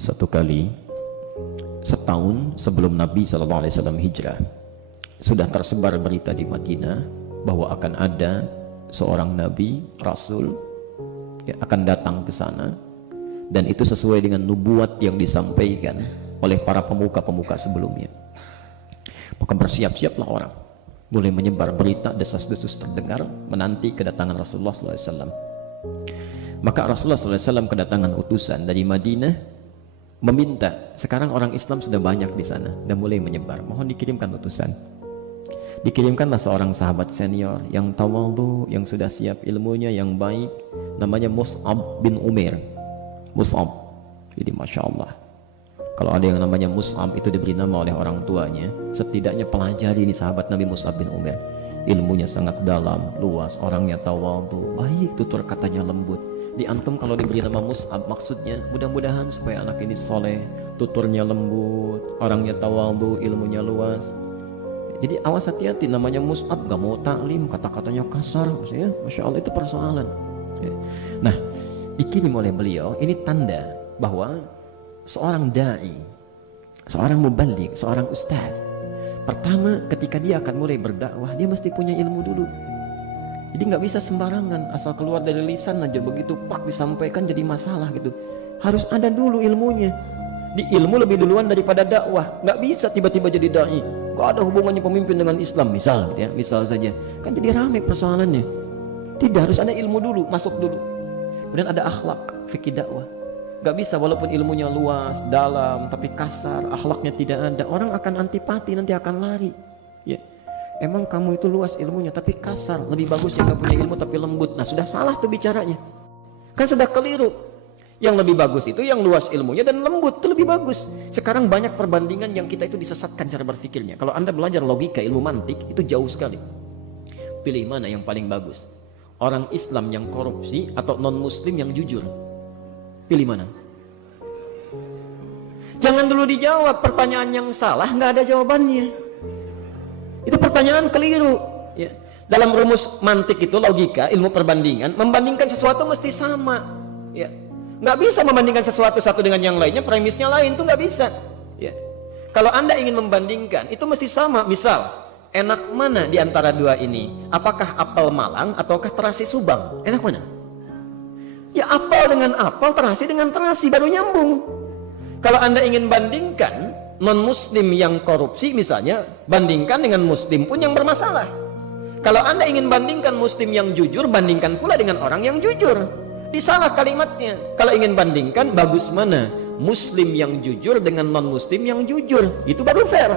Satu kali, setahun sebelum Nabi SAW hijrah, sudah tersebar berita di Madinah bahwa akan ada seorang Nabi, Rasul yang akan datang ke sana, dan itu sesuai dengan nubuat yang disampaikan oleh para pemuka-pemuka sebelumnya. Maka bersiap-siaplah orang, mulai menyebar berita, desas-desus terdengar menanti kedatangan Rasulullah SAW. Maka Rasulullah SAW kedatangan utusan dari Madinah, meminta, sekarang orang Islam sudah banyak di sana dan mulai menyebar, mohon dikirimkan utusan. Dikirimkanlah seorang sahabat senior yang tawadhu, yang sudah siap ilmunya, yang baik, namanya Mus'ab bin Umair. Mus'ab, jadi Masya Allah, kalau ada yang namanya Mus'ab itu diberi nama oleh orang tuanya, setidaknya pelajari ini sahabat Nabi Mus'ab bin Umair. Ilmunya sangat dalam, luas, orangnya tawadhu, baik, tutur katanya lembut. Di antum kalau diberi nama Mus'ab, maksudnya mudah-mudahan supaya anak ini soleh, tuturnya lembut, orangnya tawadhu, ilmunya luas. Jadi awas, hati-hati, namanya Mus'ab gak mau taklim, kata-katanya kasar, maksudnya Masya Allah, itu persoalan. Nah, dikirim oleh beliau, ini tanda bahwa seorang da'i, seorang muballigh, seorang ustaz, pertama ketika dia akan mulai berdakwah, dia mesti punya ilmu dulu. Jadi nggak bisa sembarangan asal keluar dari lisan aja begitu pak disampaikan jadi masalah gitu. Harus ada dulu ilmunya. Di ilmu lebih duluan daripada dakwah. Nggak bisa tiba-tiba jadi dai. Gak ada hubungannya pemimpin dengan Islam, misal ya, misal saja. Kan jadi ramai persoalannya. Tidak, harus ada ilmu dulu, masuk dulu. Kemudian ada akhlak, fikih dakwah. Nggak bisa walaupun ilmunya luas, dalam, tapi kasar, akhlaknya tidak ada. Orang akan antipati, nanti akan lari. Ya. Emang kamu itu luas ilmunya tapi kasar, lebih bagus yang gak punya ilmu tapi lembut. Nah sudah salah tuh bicaranya, kan sudah keliru. Yang lebih bagus itu yang luas ilmunya dan lembut, itu lebih bagus. Sekarang banyak perbandingan yang kita itu disesatkan cara berpikirnya. Kalau anda belajar logika, ilmu mantik, itu jauh sekali. Pilih mana yang paling bagus, orang Islam yang korupsi atau non muslim yang jujur? Pilih mana? Jangan dulu dijawab pertanyaan yang salah, nggak ada jawabannya. Itu pertanyaan keliru ya. Dalam rumus mantik itu logika, ilmu perbandingan, membandingkan sesuatu mesti sama ya. Nggak bisa membandingkan sesuatu satu dengan yang lainnya, premisnya lain, itu nggak bisa ya. Kalau anda ingin membandingkan, itu mesti sama. Misal, enak mana di antara dua ini? Apakah apel Malang ataukah terasi Subang? Enak mana? Ya apel dengan apel, terasi dengan terasi, baru nyambung. Kalau anda ingin bandingkan non muslim yang korupsi misalnya, bandingkan dengan muslim pun yang bermasalah. Kalau anda ingin bandingkan muslim yang jujur, bandingkan pula dengan orang yang jujur. Disalah kalimatnya. Kalau ingin bandingkan, bagus mana muslim yang jujur dengan non muslim yang jujur, itu baru fair.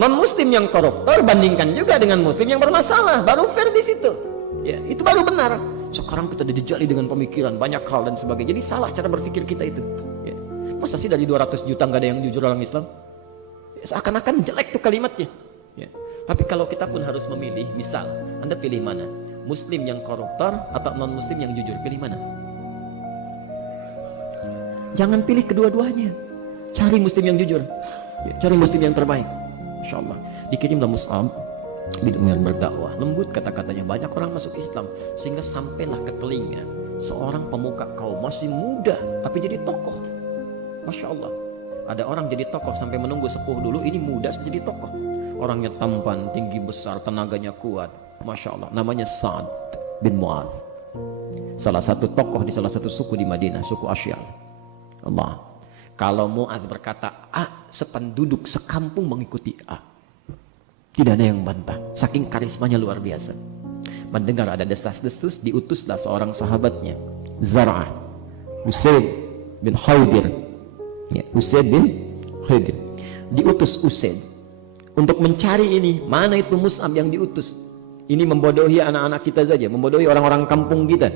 Non muslim yang koruptor bandingkan juga dengan muslim yang bermasalah, baru fair di situ ya, itu baru benar. Sekarang kita dijejali dengan pemikiran banyak hal dan sebagainya, jadi salah cara berpikir kita itu. Masa sih dari 200 juta nggak ada yang jujur dalam Islam? Ya, seakan-akan jelek tuh kalimatnya ya. Tapi kalau kita pun harus memilih, misal anda pilih mana, muslim yang koruptor atau non muslim yang jujur, pilih mana? Jangan pilih kedua-duanya, cari muslim yang jujur ya, cari muslim yang terbaik. Masya Allah, dikirimlah Mus'ab bin Umair berdakwah, lembut kata-katanya, banyak orang masuk Islam, sehingga sampailah ke telinga seorang pemuka kaum masih muda tapi jadi tokoh. Masya Allah, ada orang jadi tokoh sampai menunggu sepuh dulu, ini muda jadi tokoh. Orangnya tampan, tinggi besar, tenaganya kuat. Masya Allah, namanya Sa'ad bin Mu'adz, salah satu tokoh di salah satu suku di Madinah, suku Asy'ar. Allah, kalau Mu'adz berkata A, sependuduk sekampung mengikuti A, tidak ada yang bantah, saking karismanya luar biasa. Mendengar ada desas-desus, diutuslah seorang sahabatnya, Zar'ah, Usaid bin Khaydir ya, Usaid bin Khaydir. Diutus Usaid untuk mencari ini, mana itu Mus'ab yang diutus. Ini membodohi anak-anak kita saja, membodohi orang-orang kampung kita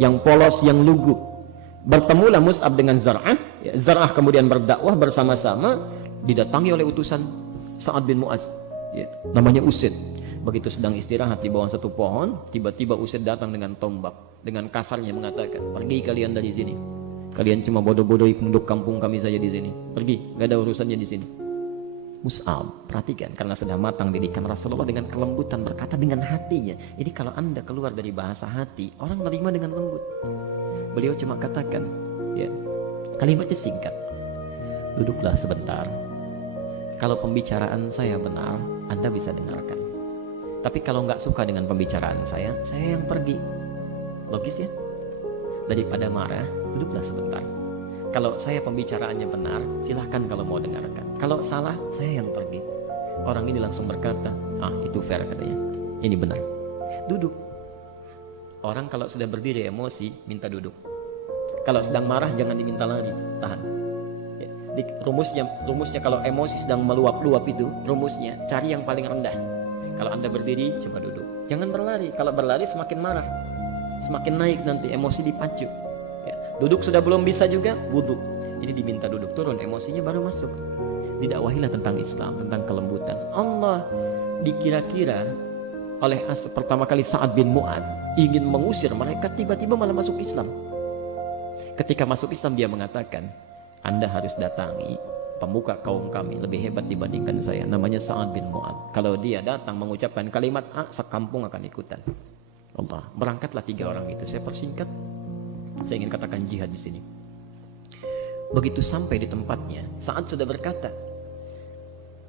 yang polos, yang lugu. Bertemulah Mus'ab dengan Zar'ah ya, Zar'ah kemudian berdakwah bersama-sama, didatangi oleh utusan Sa'ad bin Mu'adz ya, namanya Usaid. Begitu sedang istirahat di bawah satu pohon, tiba-tiba Usaid datang dengan tombak, dengan kasarnya mengatakan, pergi kalian dari sini, kalian cuma bodoh-bodohi penduduk kampung kami saja di sini, pergi, gak ada urusannya di sini. Mus'ab, perhatikan, karena sudah matang didikan Rasulullah, dengan kelembutan berkata dengan hatinya. Ini kalau anda keluar dari bahasa hati, orang menerima dengan lembut. Beliau cuma katakan ya, Kalimatnya singkat. Duduklah sebentar. Kalau pembicaraan saya benar, Anda bisa dengarkan. Tapi kalau nggak suka dengan pembicaraan saya yang pergi. Logis ya? Daripada marah, duduklah sebentar. Kalau saya pembicaraannya benar, silahkan kalau mau dengarkan. Kalau salah, saya yang pergi. Orang ini langsung berkata, itu fair katanya. Ini benar. Duduk. Orang kalau sudah berdiri emosi, minta duduk. Kalau sedang marah, jangan diminta lari, tahan. Ya, rumusnya kalau emosi sedang meluap-luap itu, rumusnya cari yang paling rendah. Kalau Anda berdiri, coba duduk. Jangan berlari. Kalau berlari semakin marah, semakin naik nanti emosi dipacu. Ya, duduk sudah belum bisa juga, wudhu. Jadi diminta duduk, turun emosinya baru masuk. Didakwahilah tentang Islam, tentang kelembutan. Allah dikira-kira oleh pertama kali Sa'ad bin Mu'adz ingin mengusir mereka, tiba-tiba malah masuk Islam. Ketika masuk Islam dia mengatakan, Anda harus datangi pemuka kaum kami lebih hebat dibandingkan saya, namanya Sa'ad bin Mu'adz. Kalau dia datang mengucapkan kalimat A, sekampung akan ikutan. Allah, berangkatlah 3 orang itu. Saya persingkat, saya ingin katakan jihad di sini. Begitu sampai di tempatnya, Sa'ad sudah berkata,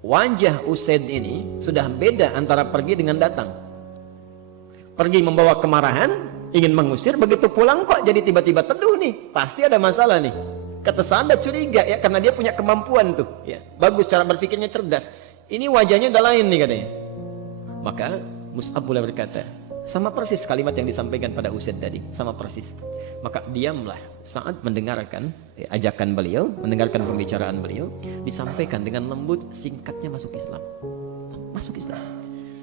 wajah Usaid ini sudah beda antara pergi dengan datang. Pergi membawa kemarahan, ingin mengusir, begitu pulang kok jadi tiba-tiba teduh nih, pasti ada masalah nih. Kata Sa'ad curiga ya, karena dia punya kemampuan tuh ya, bagus, cara berpikirnya cerdas. Ini wajahnya udah lain nih katanya. Maka Mus'ab mulai berkata, sama persis kalimat yang disampaikan pada Usaid tadi, sama persis. Maka diamlah Sa'ad mendengarkan ajakan beliau, mendengarkan pembicaraan beliau, disampaikan dengan lembut, singkatnya masuk Islam. Masuk Islam.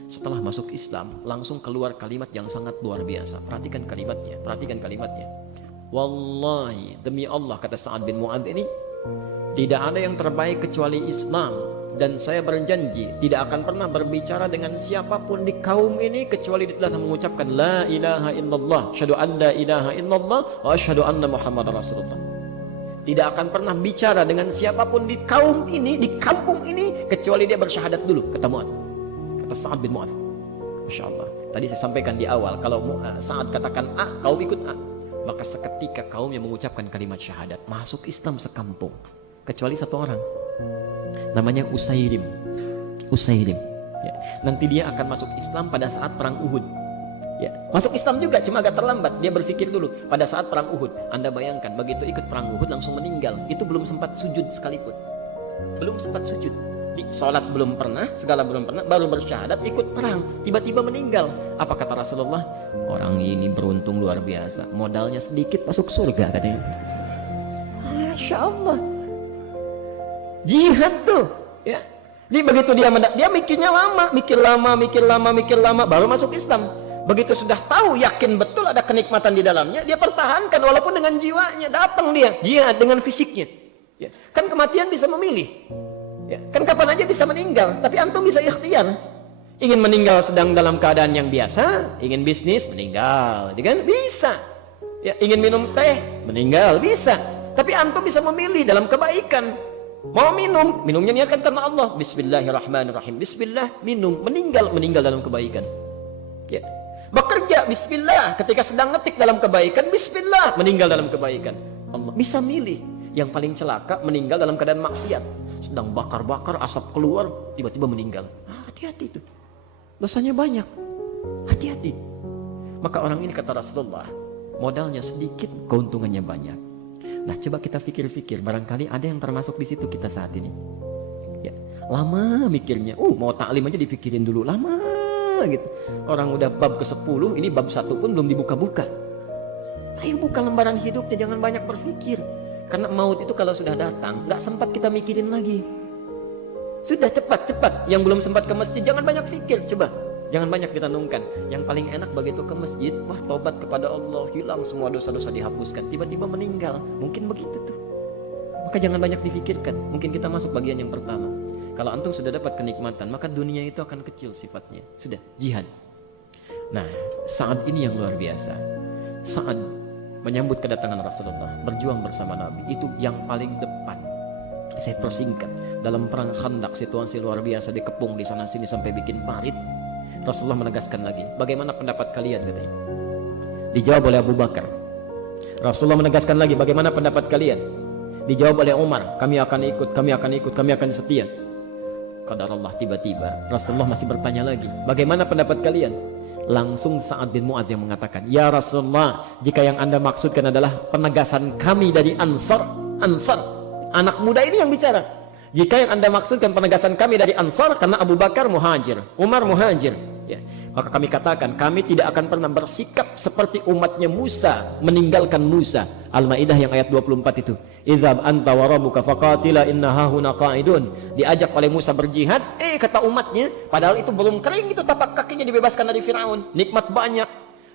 Setelah masuk Islam, langsung keluar kalimat yang sangat luar biasa. Perhatikan kalimatnya, perhatikan kalimatnya. Wallahi, demi Allah, kata Sa'ad bin Mu'adz ini, tidak ada yang terbaik kecuali Islam. Dan saya berjanji tidak akan pernah berbicara dengan siapapun di kaum ini kecuali dia telah mengucapkan la ilaha illallah, asyhadu an la ilaha illallah wa asyhadu anna Muhammadar Rasulullah. Tidak akan pernah bicara dengan siapapun di kaum ini, di kampung ini, kecuali dia bersyahadat dulu, kata Mu'adz. Kata Sa'ad bin Mu'adz. Masya Allah. Tadi saya sampaikan di awal, kalau Sa'ad katakan A, kaum ikut A, maka seketika kaum yang mengucapkan kalimat syahadat masuk Islam sekampung, kecuali 1 orang, namanya Usairim. Ya. Nanti dia akan masuk Islam pada saat perang Uhud. Ya. Masuk Islam juga, cuma agak terlambat. Dia berpikir dulu pada saat perang Uhud. Anda bayangkan, begitu ikut perang Uhud langsung meninggal. Itu belum sempat sujud sekalipun. Belum sempat sujud. Di sholat belum pernah, segala belum pernah, baru bersyahadat ikut perang, tiba-tiba meninggal. Apa kata Rasulullah? Orang ini beruntung luar biasa, modalnya sedikit masuk surga katanya. Masya Allah. Jihad tuh ya. Jadi begitu dia mikirnya mikir lama baru masuk Islam. Begitu sudah tahu, yakin betul ada kenikmatan di dalamnya, dia pertahankan walaupun dengan jiwanya. Datang dia jihad dengan fisiknya ya. Kan kematian bisa memilih ya. Kan kapan aja bisa meninggal, tapi antum bisa ikhtiar. Ingin meninggal sedang dalam keadaan yang biasa, ingin bisnis meninggal, kan bisa ya. Ingin minum teh meninggal bisa, tapi antum bisa memilih dalam kebaikan. Mau minumnya niatkan karena Allah, bismillahirrahmanirrahim, bismillah, minum, meninggal dalam kebaikan ya. Bekerja, bismillah, ketika sedang ngetik dalam kebaikan, bismillah, meninggal dalam kebaikan. Allah bisa milih. Yang paling celaka meninggal dalam keadaan maksiat, sedang bakar-bakar, asap keluar, tiba-tiba meninggal. Hati-hati itu, dosanya banyak, hati-hati. Maka orang ini, kata Rasulullah, modalnya sedikit, keuntungannya banyak. Nah, coba kita pikir-pikir, barangkali ada yang termasuk di situ kita saat ini. Ya, lama mikirnya, mau taklim aja dipikirin dulu, lama gitu. Orang udah bab ke-10, ini bab 1 pun belum dibuka-buka. Ayo buka lembaran hidupnya, jangan banyak berpikir. Karena maut itu kalau sudah datang, nggak sempat kita mikirin lagi. Sudah cepat-cepat. Yang belum sempat ke masjid, jangan banyak pikir, coba. Jangan banyak direnungkan. Yang paling enak begitu ke masjid, wah tobat kepada Allah, hilang semua dosa-dosa, dihapuskan. Tiba-tiba meninggal, mungkin begitu tuh. Maka jangan banyak difikirkan. Mungkin kita masuk bagian yang pertama. Kalau antum sudah dapat kenikmatan, maka dunia itu akan kecil sifatnya. Sudah, jihad. Nah, saat ini yang luar biasa. Saat menyambut kedatangan Rasulullah, berjuang bersama Nabi, itu yang paling depan. Saya persingkat. Dalam perang Khandaq, situasi luar biasa, dikepung di sana sini sampai bikin parit. Rasulullah menegaskan lagi, bagaimana pendapat kalian katanya. Dijawab oleh Abu Bakar. Rasulullah menegaskan lagi, bagaimana pendapat kalian? Dijawab oleh Umar, kami akan ikut, kami akan ikut, kami akan setia. Qadarullah, tiba-tiba Rasulullah masih bertanya lagi, bagaimana pendapat kalian? Langsung Sa'ad bin Mu'adz yang mengatakan, ya Rasulullah, jika yang anda maksudkan adalah penegasan kami dari Ansar, anak muda ini yang bicara. Jika yang anda maksudkan penegasan kami dari Ansar, karena Abu Bakar muhajir, Umar muhajir, ya, maka kami katakan kami tidak akan pernah bersikap seperti umatnya Musa meninggalkan Musa. Al-Maidah yang ayat 24 itu, idzab anta wa rabbuka faqatila inna hahuna qa'idun. Diajak oleh Musa berjihad, kata umatnya, padahal itu belum kering, itu tapak kakinya dibebaskan dari Firaun, nikmat banyak.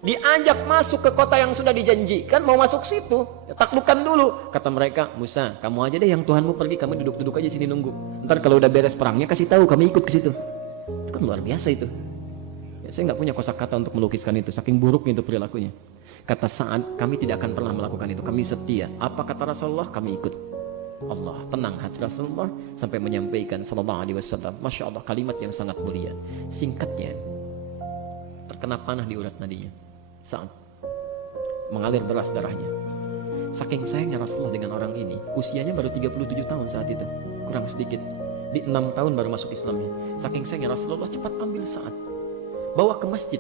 Diajak masuk ke kota yang sudah dijanjikan, mau masuk situ, ya, taklukkan dulu. Kata mereka, Musa, kamu aja deh yang Tuhanmu pergi, kami duduk-duduk aja sini nunggu. Ntar kalau udah beres perangnya kasih tahu, kami ikut ke situ. Itu kan luar biasa itu. Ya, saya nggak punya kosakata untuk melukiskan itu, saking buruknya itu perilakunya. Kata Sa'ad, kami tidak akan pernah melakukan itu, kami setia. Apa kata Rasulullah, kami ikut. Allah, tenang hati Rasulullah sampai menyampaikan sallallahu alaihi wasallam. Masya Allah, kalimat yang sangat mulia. Singkatnya, terkena panah di urat nadinya. Sa'ad mengalir deras darahnya. Saking sayangnya Rasulullah dengan orang ini, usianya baru 37 tahun saat itu, kurang sedikit. Di 6 tahun baru masuk Islamnya. Saking sayangnya Rasulullah cepat ambil Sa'ad, bawa ke masjid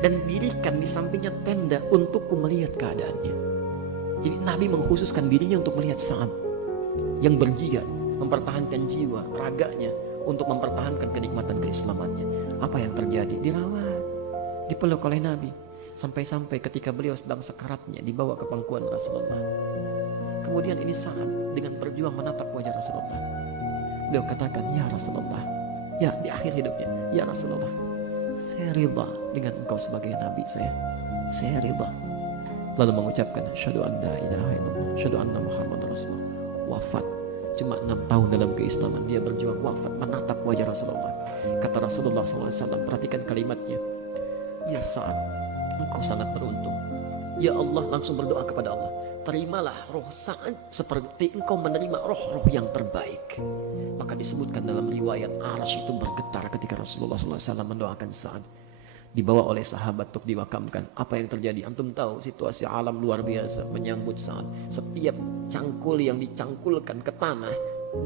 dan dirikan di sampingnya tenda untukku melihat keadaannya. Jadi Nabi mengkhususkan dirinya untuk melihat Sa'ad yang berjihad, mempertahankan jiwa, raganya untuk mempertahankan kenikmatan keislamannya. Apa yang terjadi? Dirawat, dipeluk oleh Nabi, sampai-sampai ketika beliau sedang sekaratnya dibawa ke pangkuan Rasulullah. Kemudian ini Sa'ad dengan berjuang menatap wajah Rasulullah. Beliau katakan, ya Rasulullah, ya di akhir hidupnya, ya Rasulullah, saya ridha dengan engkau sebagai Nabi saya ridha. Lalu mengucapkan, asyhadu an la ilaha illallah, asyhadu anna Muhammadar Rasulullah. Wafat cuma 6 tahun dalam keislaman, dia berjuang wafat menatap wajah Rasulullah. Kata Rasulullah SAW, perhatikan kalimatnya, ya Sa'ad, engkau sangat beruntung. Ya Allah, langsung berdoa kepada Allah, terimalah roh Sa'ad seperti engkau menerima roh-roh yang terbaik. Maka disebutkan dalam riwayat, arsy itu bergetar ketika Rasulullah SAW mendoakan Sa'ad. Dibawa oleh sahabat untuk diwakamkan. Apa yang terjadi? Antum tahu situasi alam luar biasa menyambut Sa'ad. Setiap cangkul yang dicangkulkan ke tanah,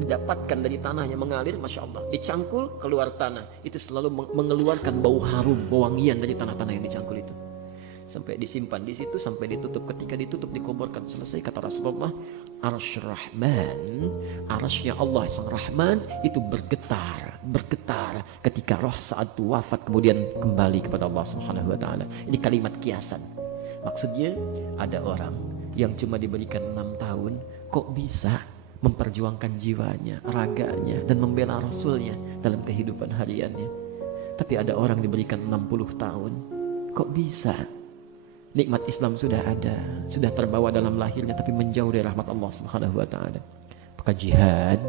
didapatkan dari tanahnya mengalir, Masya Allah, dicangkul keluar tanah, itu selalu mengeluarkan bau harum, wangian dari tanah-tanah yang dicangkul itu. Sampai disimpan di situ, sampai ditutup. Ketika ditutup, dikuburkan. Selesai, kata Rasulullah, arsy Rahman, arsy Allah Sang Rahman itu bergetar ketika roh Sa'ad itu wafat kemudian kembali kepada Allah Subhanahu wa taala. Ini kalimat kiasan. Maksudnya ada orang yang cuma diberikan 6 tahun kok bisa memperjuangkan jiwanya, raganya, dan membela Rasulnya dalam kehidupan hariannya. Tapi ada orang diberikan 60 tahun kok bisa. Nikmat Islam sudah ada, sudah terbawa dalam lahirnya, tapi menjauh dari rahmat Allah Subhanahu wa taala. Maka jihad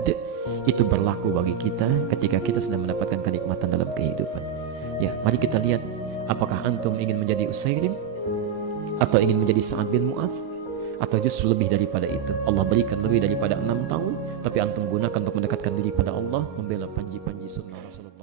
itu berlaku bagi kita ketika kita sedang mendapatkan kenikmatan dalam kehidupan. Ya, mari kita lihat, apakah antum ingin menjadi Usairim atau ingin menjadi Sa'ad bin Mu'adz, atau justru lebih daripada itu. Allah berikan lebih daripada 6 tahun, tapi antum gunakan untuk mendekatkan diri pada Allah, membela panji-panji sunnah Rasulullah.